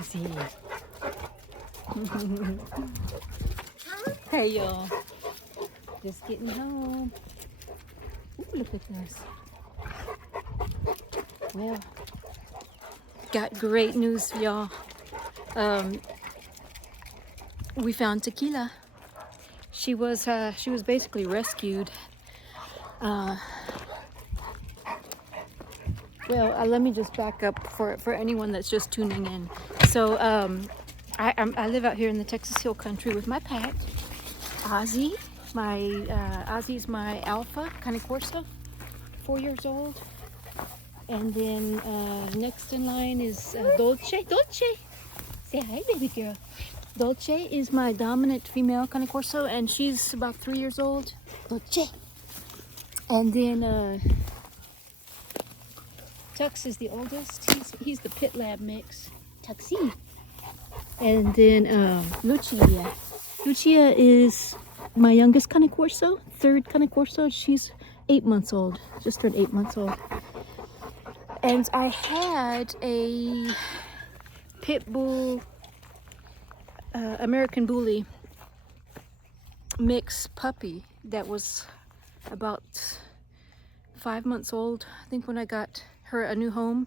Así. Hey y'all, just getting home. Ooh, look at this. Well, got great news, y'all. We found Tekilla. She was basically rescued. Let me just back up for anyone that's just tuning in. So I live out here in the Texas Hill Country with my pet, Ozzy. Ozzy's my alpha, kind of Corso, 4 years old. And then next in line is Dolce. Dolce, say hi, baby girl. Dolce is my dominant female kind of Corso, and she's about 3 years old. Dolce. And then Tux is the oldest. He's the pit lab mix. Tuxie. And then Lucia. Lucia is my youngest kind of Corso, third kind of Corso. She's 8 months old, just turned 8 months old. And I had a Pitbull American Bully mix puppy that was about 5 months old, I think, when I got her a new home.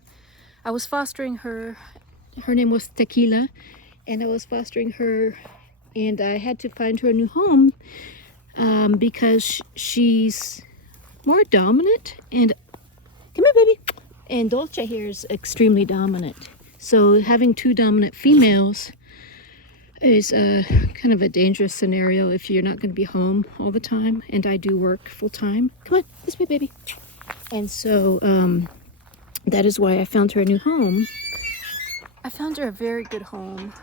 I was fostering her. Her name was Tekilla, and I was fostering her, and I had to find her a new home because she's more dominant. And come here, baby. And Dolce here is extremely dominant. So having two dominant females is kind of a dangerous scenario if you're not going to be home all the time. And I do work full time. Come on, this way, baby. And so that is why I found her a new home. I found her a very good home.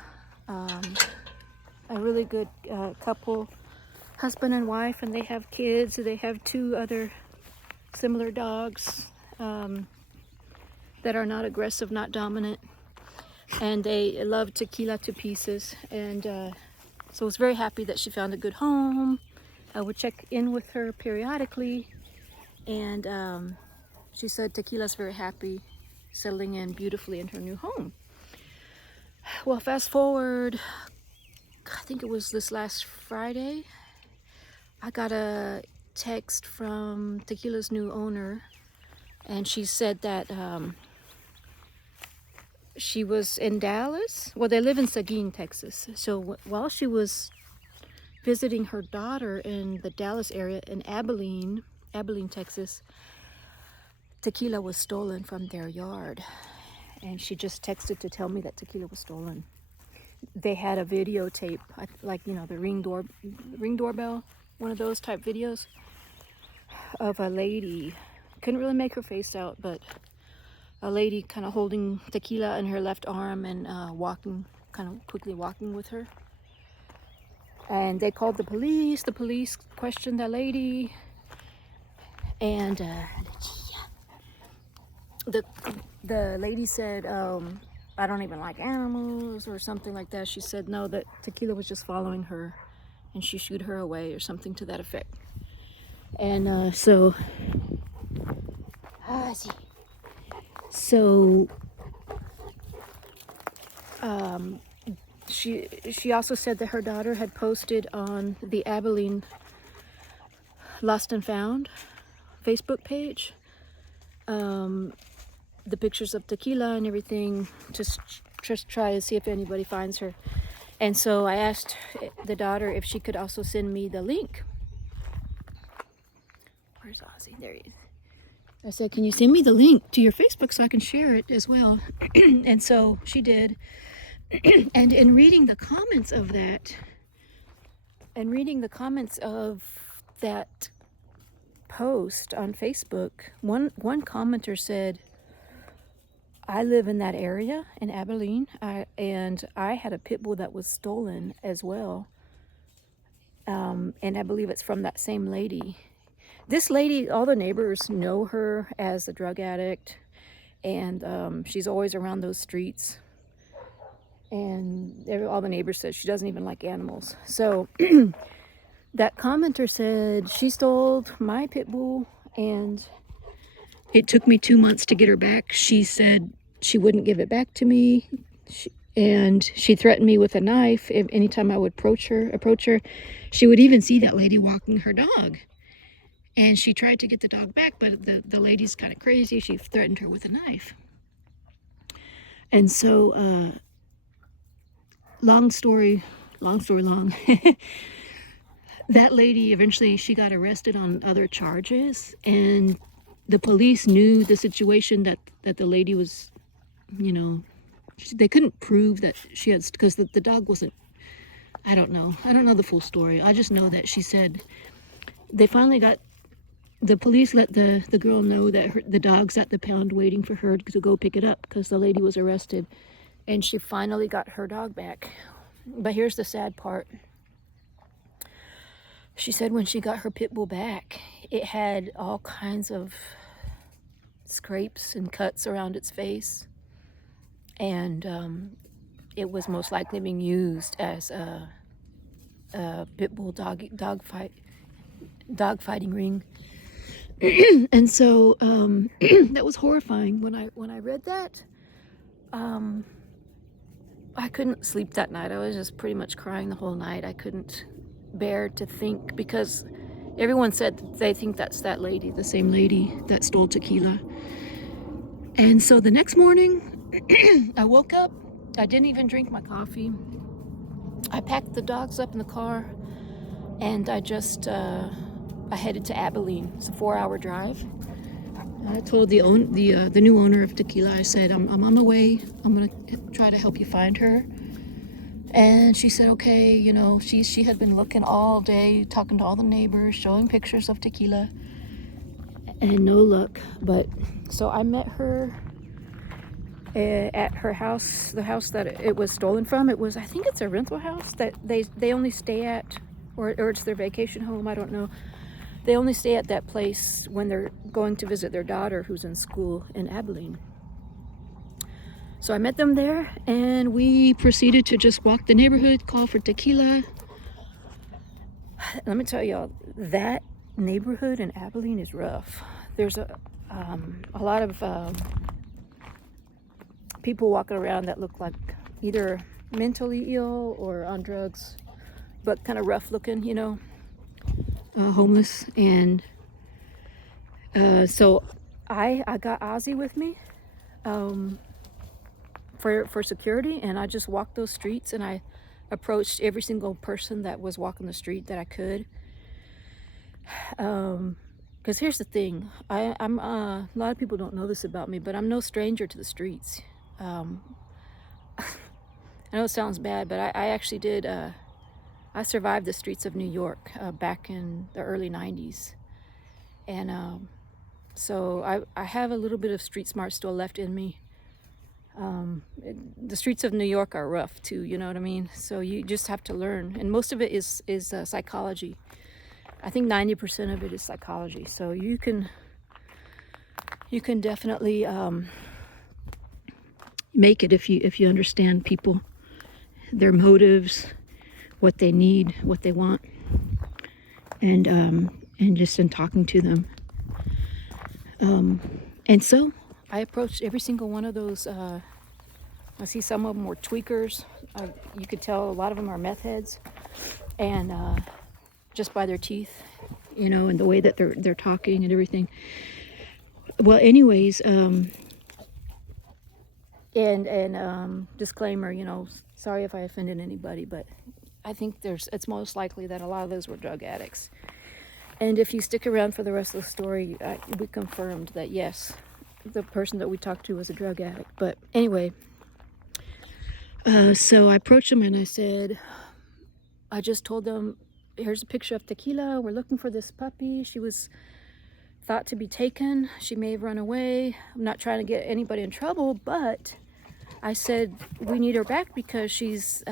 A really good couple, husband and wife, and they have kids. They have 2 other similar dogs that are not aggressive, not dominant. And they love Tekilla to pieces. And so I was very happy that she found a good home. I would check in with her periodically. And she said Tequila's very happy settling in beautifully in her new home. Well, fast forward, I think it was this last Friday, I got a text from Tequila's new owner, and she said that she was in Dallas. Well, they live in Seguin, Texas. So while she was visiting her daughter in the Dallas area in Abilene, Texas, Tekilla was stolen from their yard. And she just texted to tell me that Tekilla was stolen. They had a videotape, like, you know, the ring doorbell, one of those type videos of a lady. Couldn't really make her face out, but a lady kind of holding Tekilla in her left arm and walking, kind of quickly walking with her. And they called the police. The police questioned that lady. And the lady said, I don't even like animals or something like that. She said no, that Tekilla was just following her and she shooed her away or something to that effect. And so she also said that her daughter had posted on the Abilene Lost and Found Facebook page the pictures of Tekilla and everything, just try to see if anybody finds her. And so I asked the daughter if she could also send me the link. Where's Ozzy? There he is. I said, can you send me the link to your Facebook so I can share it as well? And so she did. And in reading the comments of that, post on Facebook, one commenter said, I live in that area in Abilene, and I had a pit bull that was stolen as well. And I believe it's from that same lady. This lady, all the neighbors know her as a drug addict, and she's always around those streets. And all the neighbors said she doesn't even like animals. So that commenter said she stole my pit bull, and it took me 2 months to get her back. She said she wouldn't give it back to me. And she threatened me with a knife anytime I would approach her. She would even see that lady walking her dog. And she tried to get the dog back, but the lady's kind of crazy. She threatened her with a knife. And so, long story long, that lady, eventually she got arrested on other charges. And the police knew the situation that the lady was, you know, they couldn't prove that she had, because the dog wasn't, I don't know the full story. I just know that she said they finally got, the police let the girl know that the dog's at the pound waiting for her to go pick it up because the lady was arrested, and she finally got her dog back. But here's the sad part. She said when she got her Pitbull back, it had all kinds of scrapes and cuts around its face, and it was most likely being used as a Pitbull dog fighting ring. And so that was horrifying. When I read that, I couldn't sleep that night. I was just pretty much crying the whole night. I couldn't bear to think, because everyone said that they think that's that lady, the same lady that stole Tekilla. And so the next morning, I woke up. I didn't even drink my coffee. I packed the dogs up in the car, and I just I headed to Abilene. It's a 4-hour drive. I told the new owner of Tekilla, I said, I'm on the way. I'm gonna try to help you find her. And she said, okay. You know, she had been looking all day, talking to all the neighbors, showing pictures of Tekilla, and no luck. But so I met her at her house, the house that it was stolen from. It was, I think it's a rental house that they only stay at, or it's their vacation home, I don't know. They only stay at that place when they're going to visit their daughter who's in school in Abilene. So I met them there, and we proceeded to just walk the neighborhood, call for Tekilla. Let me tell y'all, that neighborhood in Abilene is rough. There's a lot of people walking around that look like either mentally ill or on drugs, but kind of rough looking, you know. Homeless. And so I got Ozzy with me for security, and I just walked those streets, and I approached every single person that was walking the street that I could. Because here's the thing, I'm a lot of people don't know this about me, but I'm no stranger to the streets. I know it sounds bad, but I actually did I survived the streets of New York back in the early 90s. And so I have a little bit of street smart still left in me. The streets of New York are rough too, you know what I mean? So you just have to learn. And most of it is psychology. I think 90% of it is psychology. So you can definitely make it if you understand people, their motives, what they need, what they want, and just in talking to them. And so I approached every single one of those. I see some of them were tweakers. You could tell a lot of them are meth heads, and just by their teeth, you know, and the way that they're talking and everything. Well, anyways, and disclaimer, you know, sorry if I offended anybody, but I think it's most likely that a lot of those were drug addicts. And if you stick around for the rest of the story, we confirmed that yes, the person that we talked to was a drug addict. But anyway, so I approached them and I said, I just told them, here's a picture of Tekilla. We're looking for this puppy. She was thought to be taken. She may have run away. I'm not trying to get anybody in trouble, but I said we need her back because she's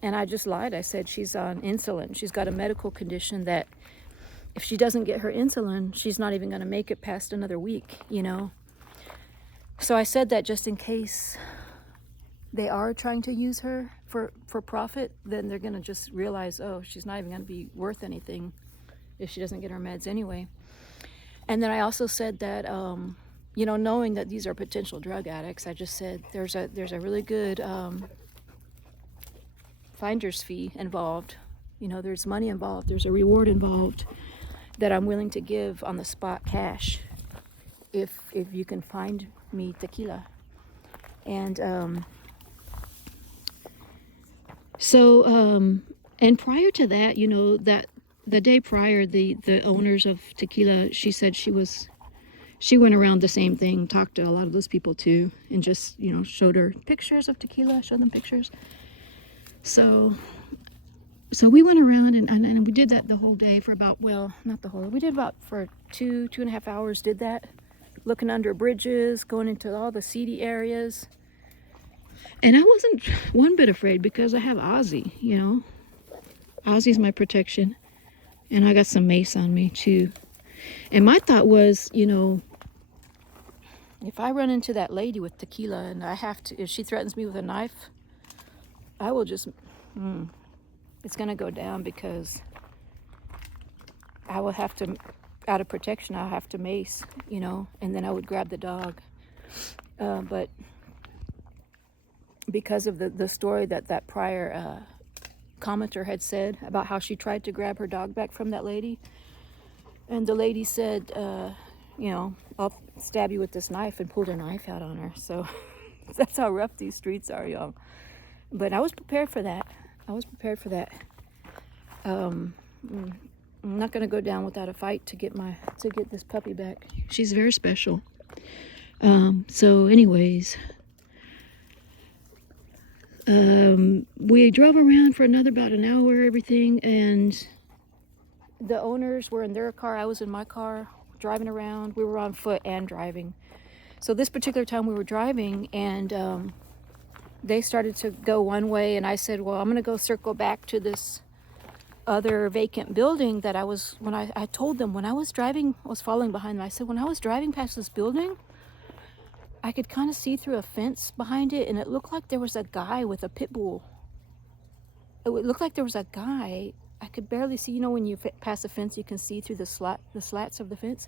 and I just lied. I said she's on insulin. She's got a medical condition that if she doesn't get her insulin, she's not even going to make it past another week, you know. So I said that just in case they are trying to use her for profit, then they're going to just realize, oh, she's not even going to be worth anything if she doesn't get her meds anyway. And then I also said that, you know, knowing that these are potential drug addicts, I just said there's a really good finder's fee involved. You know, there's money involved, there's a reward involved that I'm willing to give on the spot cash if you can find me Tekilla. And and prior to that, you know, that the day prior, the owners of Tekilla, she said she went around the same thing, talked to a lot of those people too, and just, you know, showed her pictures of Tekilla, showed them pictures. So we went around and we did that the whole day for about, well, not the whole, we did about for 2.5 hours, did that, looking under bridges, going into all the seedy areas. And I wasn't one bit afraid because I have Ozzy, you know. Ozzy's my protection. And I got some mace on me too. And my thought was, you know, if I run into that lady with Tekilla and I have to, if she threatens me with a knife, I will just, it's going to go down because I will have to, out of protection, I'll have to mace, you know, and then I would grab the dog. But because of the story that prior commenter had said about how she tried to grab her dog back from that lady, and the lady said, you know, I'll stab you with this knife, and pulled her knife out on her. So that's how rough these streets are, y'all. But I was prepared for that. I'm not gonna go down without a fight to get this puppy back. She's very special. So anyways, we drove around for about an hour, everything, and the owners were in their car, I was in my car, driving around. We were on foot and driving. So this particular time we were driving, and they started to go one way, and I said, well, I'm gonna go circle back to this other vacant building that I told them when I was driving, I was following behind them. I said, when I was driving past this building, I could kind of see through a fence behind it, and it looked like there was a guy with a pit bull. It looked like there was a guy. I could barely see, you know, when you pass a fence, you can see through the slats of the fence.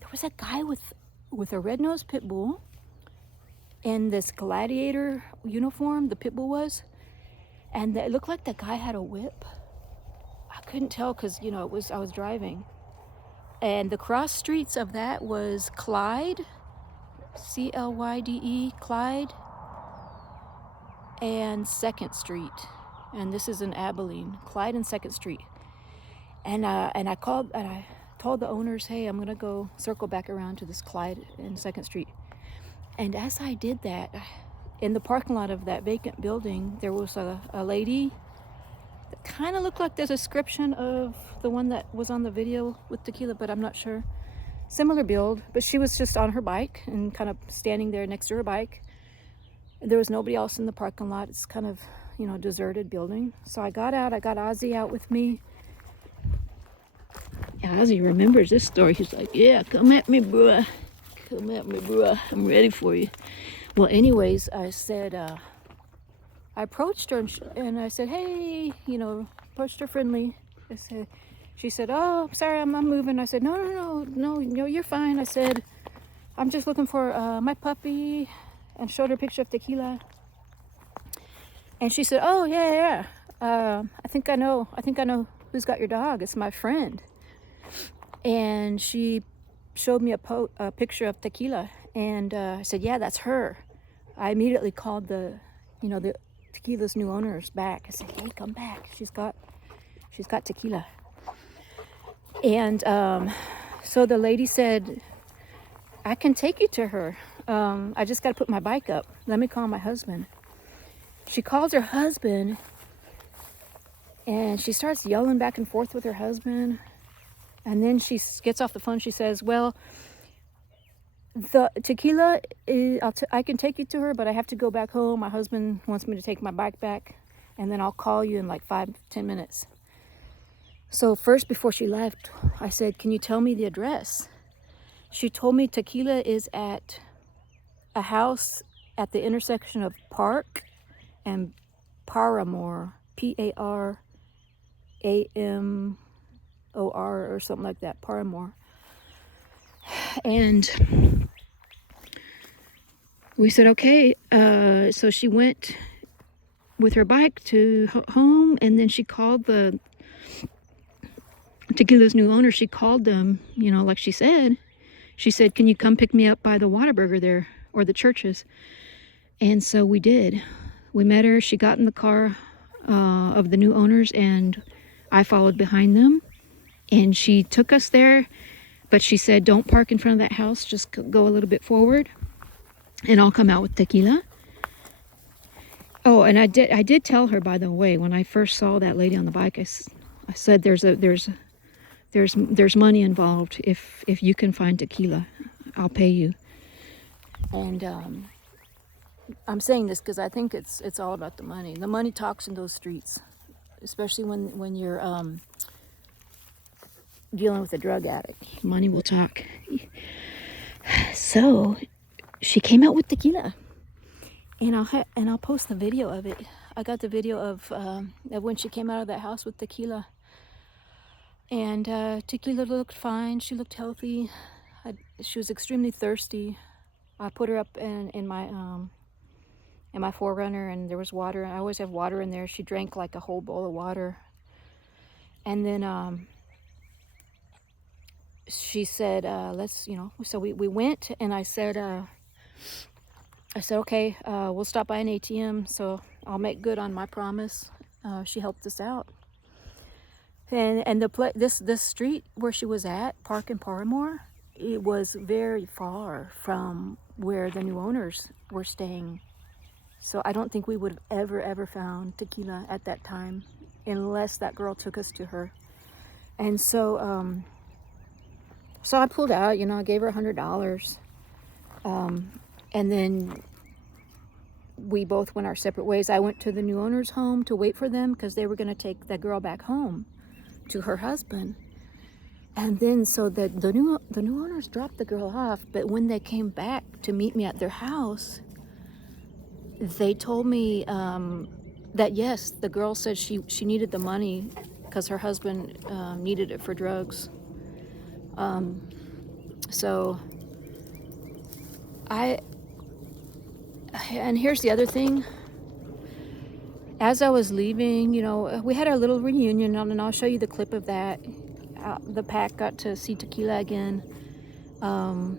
There was a guy with a red-nosed pit bull and this gladiator uniform, the pit bull was, and it looked like the guy had a whip. I couldn't tell because, you know, I was driving. And the cross streets of that was Clyde, Clyde, Clyde, and 2nd Street. And this is in Abilene, Clyde and 2nd Street. And I called and I told the owners, hey, I'm gonna go circle back around to this Clyde and 2nd Street. And as I did that, in the parking lot of that vacant building, there was a lady that kind of looked like the description of the one that was on the video with Tekilla, but I'm not sure. Similar build, but she was just on her bike and kind of standing there next to her bike. There was nobody else in the parking lot. It's kind of, you know, deserted building. So I got out. I got Ozzy out with me. Yeah, Ozzy remembers this story. He's like, yeah, come at me, bruh. Come at me, bruh. I'm ready for you. Well, anyways, I said, I approached her and I said, hey, you know, approached her friendly. She said, oh, sorry, I'm moving. I said, no, you're fine. I said, I'm just looking for my puppy, and showed her a picture of Tekilla. And she said, oh, yeah. I think I know who's got your dog. It's my friend. And she showed me a picture of Tekilla. And I said, yeah, that's her. I immediately called the Tequilla's new owners back. I said, hey, come back. She's got Tekilla. And so the lady said, I can take you to her. I just got to put my bike up. Let me call my husband. She calls her husband, and she starts yelling back and forth with her husband. And then she gets off the phone. She says, well, the Tekilla, I can take you to her, but I have to go back home. My husband wants me to take my bike back, and then I'll call you in like 5-10 minutes. So first, before she left, I said, can you tell me the address? She told me Tekilla is at a house at the intersection of Park and Paramore, Paramor or something like that, Paramore. And we said, okay. So she went with her bike to home, and then she called the Tequila's new owner. She called them, you know, like she said. She said, can you come pick me up by the Whataburger there, or the churches? And so we did. We met her. She got in the car of the new owners, and I followed behind them. And she took us there, but she said, don't park in front of that house. Just go a little bit forward, and I'll come out with Tekilla. Oh, and I did tell her, by the way, when I first saw that lady on the bike, I said, there's money involved. If you can find Tekilla, I'll pay you. And I'm saying this because I think it's all about the money. The money talks in those streets, especially when you're dealing with a drug addict. Money will talk. So she came out with Tekilla, and I'll post the video of it. I got the video of when she came out of that house with Tekilla, and Tekilla looked fine. She looked healthy. She was extremely thirsty. I put her up in my 4Runner, and there was water. I always have water in there. She drank like a whole bowl of water, and then she said, let's, you know, so we went, and I said, okay, we'll stop by an ATM, so I'll make good on my promise. She helped us out. And this street where she was at, Park and Paramore, it was very far from where the new owners were staying. So I don't think we would have ever found Tekilla at that time unless that girl took us to her. And so, so I pulled out, you know, I gave her $100. And then we both went our separate ways. I went to the new owner's home to wait for them because they were going to take that girl back home to her husband. And then so the new owners dropped the girl off, but when they came back to meet me at their house, they told me that yes, the girl said she needed the money because her husband needed it for drugs. So and here's the other thing. As I was leaving, you know, we had our little reunion, and I'll show you the clip of that. The pack got to see Tekilla again. And,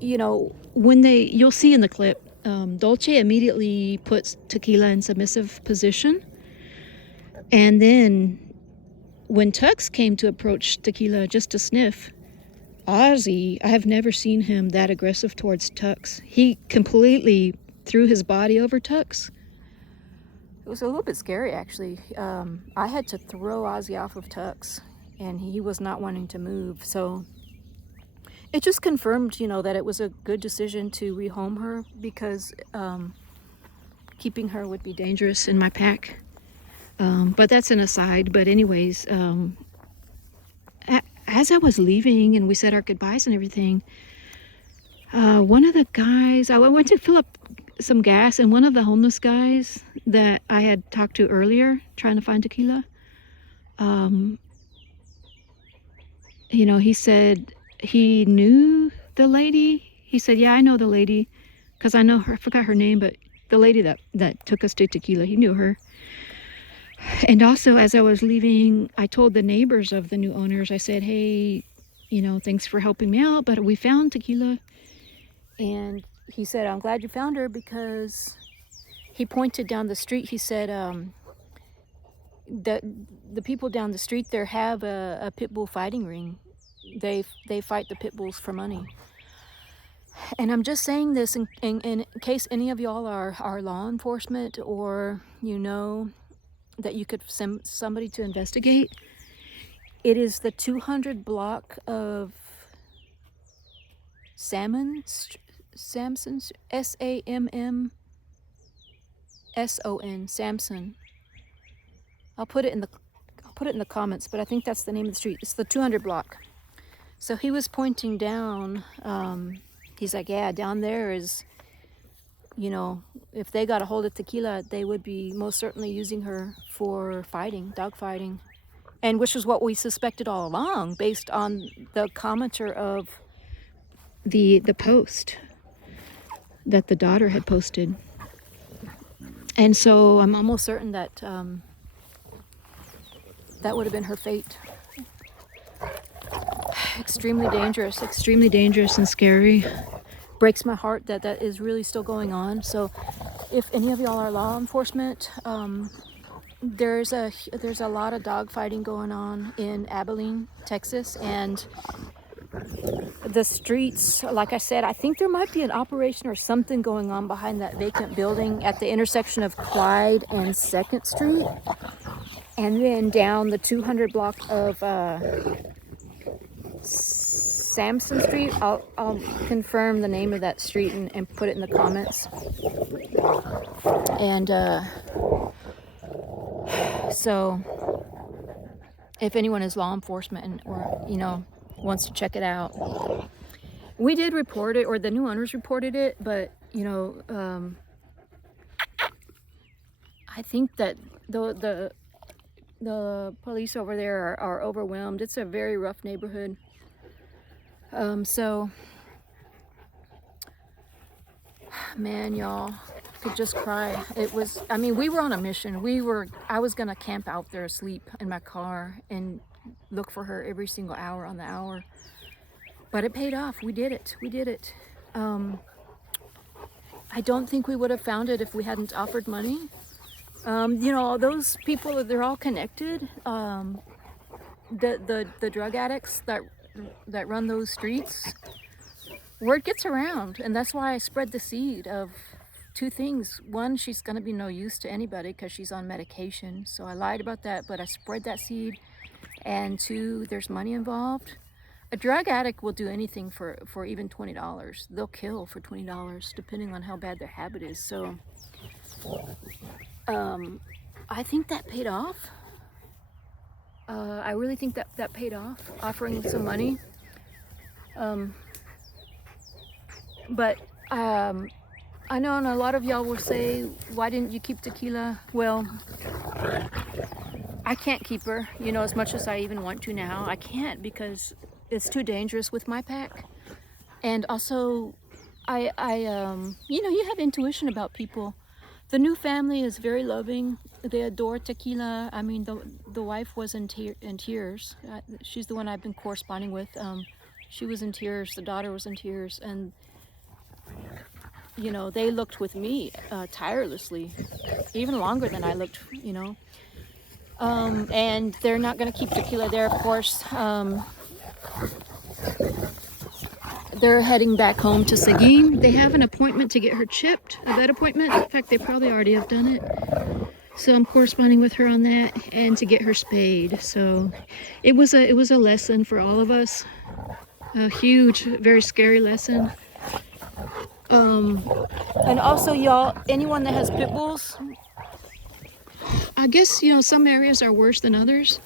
you know, you'll see in the clip, Dolce immediately puts Tekilla in submissive position. And then when Tux came to approach Tekilla just to sniff, Ozzy, I have never seen him that aggressive towards Tux. He completely threw his body over Tux. It was a little bit scary, actually. I had to throw Ozzy off of Tux, and he was not wanting to move. So it just confirmed, you know, that it was a good decision to rehome her because keeping her would be dangerous in my pack. But that's an aside. But anyways, as I was leaving and we said our goodbyes and everything, one of the guys, I went to fill up some gas, and one of the homeless guys that I had talked to earlier trying to find Tekilla, you know, he said he knew the lady. He said, yeah, I know the lady because I know her. I forgot her name, but the lady that took us to Tekilla, he knew her. And also, as I was leaving, I told the neighbors of the new owners, I said, hey, you know, thanks for helping me out, but we found Tekilla. And he said, I'm glad you found her, because he pointed down the street. He said, the people down the street there have a Pitbull fighting ring. They fight the Pitbulls for money. And I'm just saying this in case any of y'all are law enforcement, or you know that you could send somebody to investigate. It is the 200 block of SAMMONS, SAMMON, Samson. I'll put it in the comments, but I think that's the name of the street. It's the 200 block. So he was pointing down. He's like, yeah, down there is, you know, if they got a hold of Tekilla, they would be most certainly using her for fighting, dog fighting, and which is what we suspected all along based on the commenter of the post. that the daughter had posted. And so I'm almost certain that that would have been her fate. Extremely dangerous and scary. Breaks my heart that that is really still going on. So if any of y'all are law enforcement, there's a lot of dog fighting going on in Abilene, Texas, and the streets, like I said, I think there might be an operation or something going on behind that vacant building at the intersection of Clyde and 2nd Street, and then down the 200 block of SAMMONS Street. I'll confirm the name of that street and put it in the comments. And so if anyone is law enforcement and, or, you know, wants to check it out, we did report it, or the new owners reported it, but you know, I think that the police over there are overwhelmed. It's a very rough neighborhood. So man, y'all, could just cry. It was, I mean, we were on a mission. I was gonna camp out there, sleep in my car and look for her every single hour on the hour. But it paid off. We did it. I don't think we would have found it if we hadn't offered money. You know, those people, they're all connected. The drug addicts that run those streets, word gets around, and that's why I spread the seed of two things. One, she's gonna be no use to anybody because she's on medication. So I lied about that, but I spread that seed. And two, there's money involved. A drug addict will do anything for even $20. They'll kill for $20, depending on how bad their habit is. So I think that paid off. I really think that paid off, offering some money. But I know, and a lot of y'all will say, why didn't you keep Tekilla? Well, I can't keep her, you know, as much as I even want to now. I can't, because it's too dangerous with my pack. And also, I you know, you have intuition about people. The new family is very loving. They adore Tekilla. I mean, the wife was in tears. She's the one I've been corresponding with. She was in tears. The daughter was in tears. And, you know, they looked with me tirelessly, even longer than I looked, you know. And they're not going to keep Tekilla there, of course. They're heading back home to Seguin. They have an appointment to get her chipped, a vet appointment. In fact, they probably already have done it. So I'm corresponding with her on that, and to get her spayed. So it was a lesson for all of us. A huge, very scary lesson. And also, y'all, anyone that has pit bulls, I guess, you know, some areas are worse than others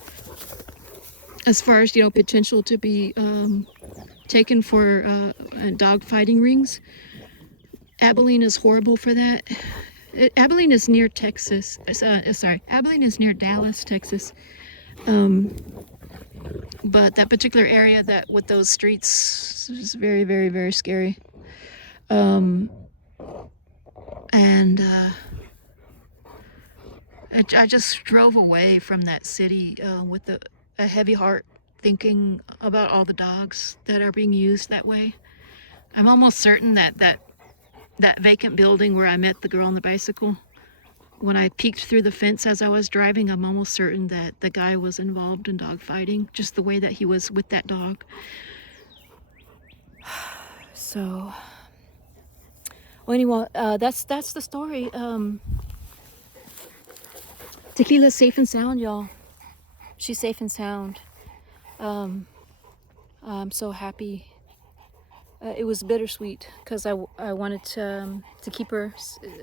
as far as, you know, potential to be taken for dog fighting rings. Abilene is horrible for that. Abilene is near Texas. Abilene is near Dallas, Texas. But that particular area, that with those streets, is very, very, very scary. I just drove away from that city with a heavy heart, thinking about all the dogs that are being used that way. I'm almost certain that vacant building where I met the girl on the bicycle, when I peeked through the fence as I was driving, I'm almost certain that the guy was involved in dog fighting, just the way that he was with that dog. So, well, anyway, that's the story. Tekilla's safe and sound, y'all. She's safe and sound. I'm so happy. It was bittersweet because I wanted to keep her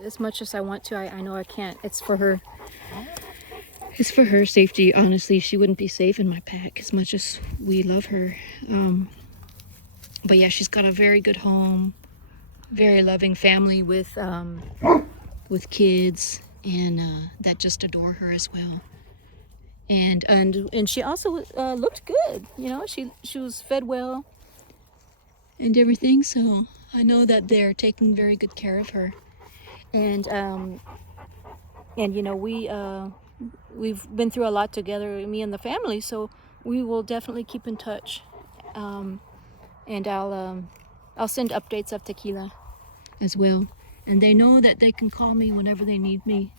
as much as I want to. I know I can't. It's for her. It's for her safety. Honestly, she wouldn't be safe in my pack as much as we love her. But yeah, she's got a very good home, very loving family with kids, and that just adore her as well. And she also looked good. You know, she was fed well and everything. So I know that they're taking very good care of her, and you know, we've been through a lot together, me and the family, so we will definitely keep in touch. And I'll send updates of Tekilla as well, and they know that they can call me whenever they need me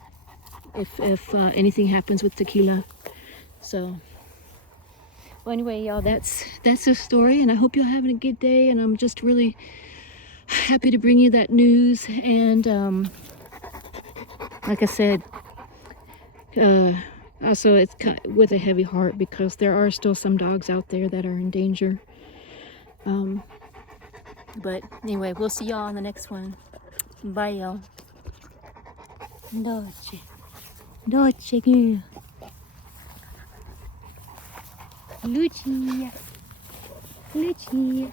if anything happens with Tekilla. So well, anyway, y'all, that's the story, and I hope you're having a good day, and I'm just really happy to bring you that news. And like I said, also it's kind of with a heavy heart because there are still some dogs out there that are in danger. But anyway, we'll see y'all on the next one. Bye, y'all. Noche. Noche, girl. Lucia. Lucia. Lucia.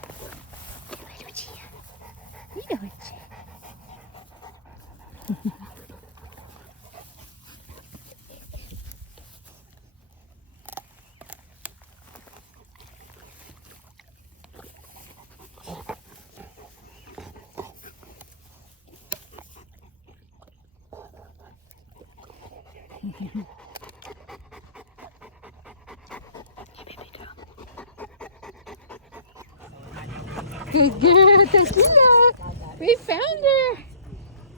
Noche. Good girl, Tekilla. We found her.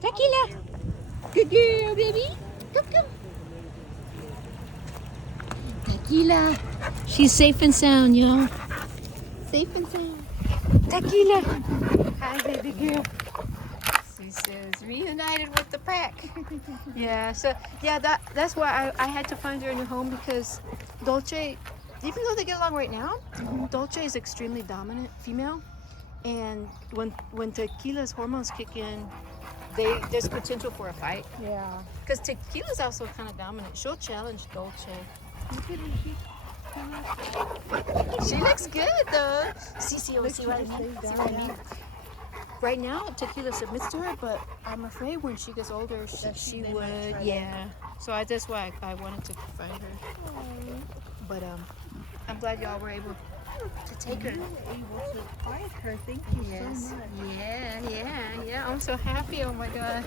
Tekilla. Good girl, baby. Come, come. Tekilla. She's safe and sound, y'all. Safe and sound. Tekilla. Hi, baby girl. She says, reunited with the pack. Yeah, so, yeah, that's why I had to find her a new home, because Dolce, even though they get along right now, Dolce is extremely dominant female. And when Tequila's hormones kick in, there's potential for a fight. Yeah. Because Tequila's also kind of dominant. She'll challenge Dolce. She looks good though. See what I mean? Right now, Tekilla submits to her, but I'm afraid when she gets older, she would. Yeah. So that's why I wanted to find her. Aww. But I'm glad y'all were able to take her. You were able to find her. Thank you so much. Yeah. I'm so happy. Oh my God.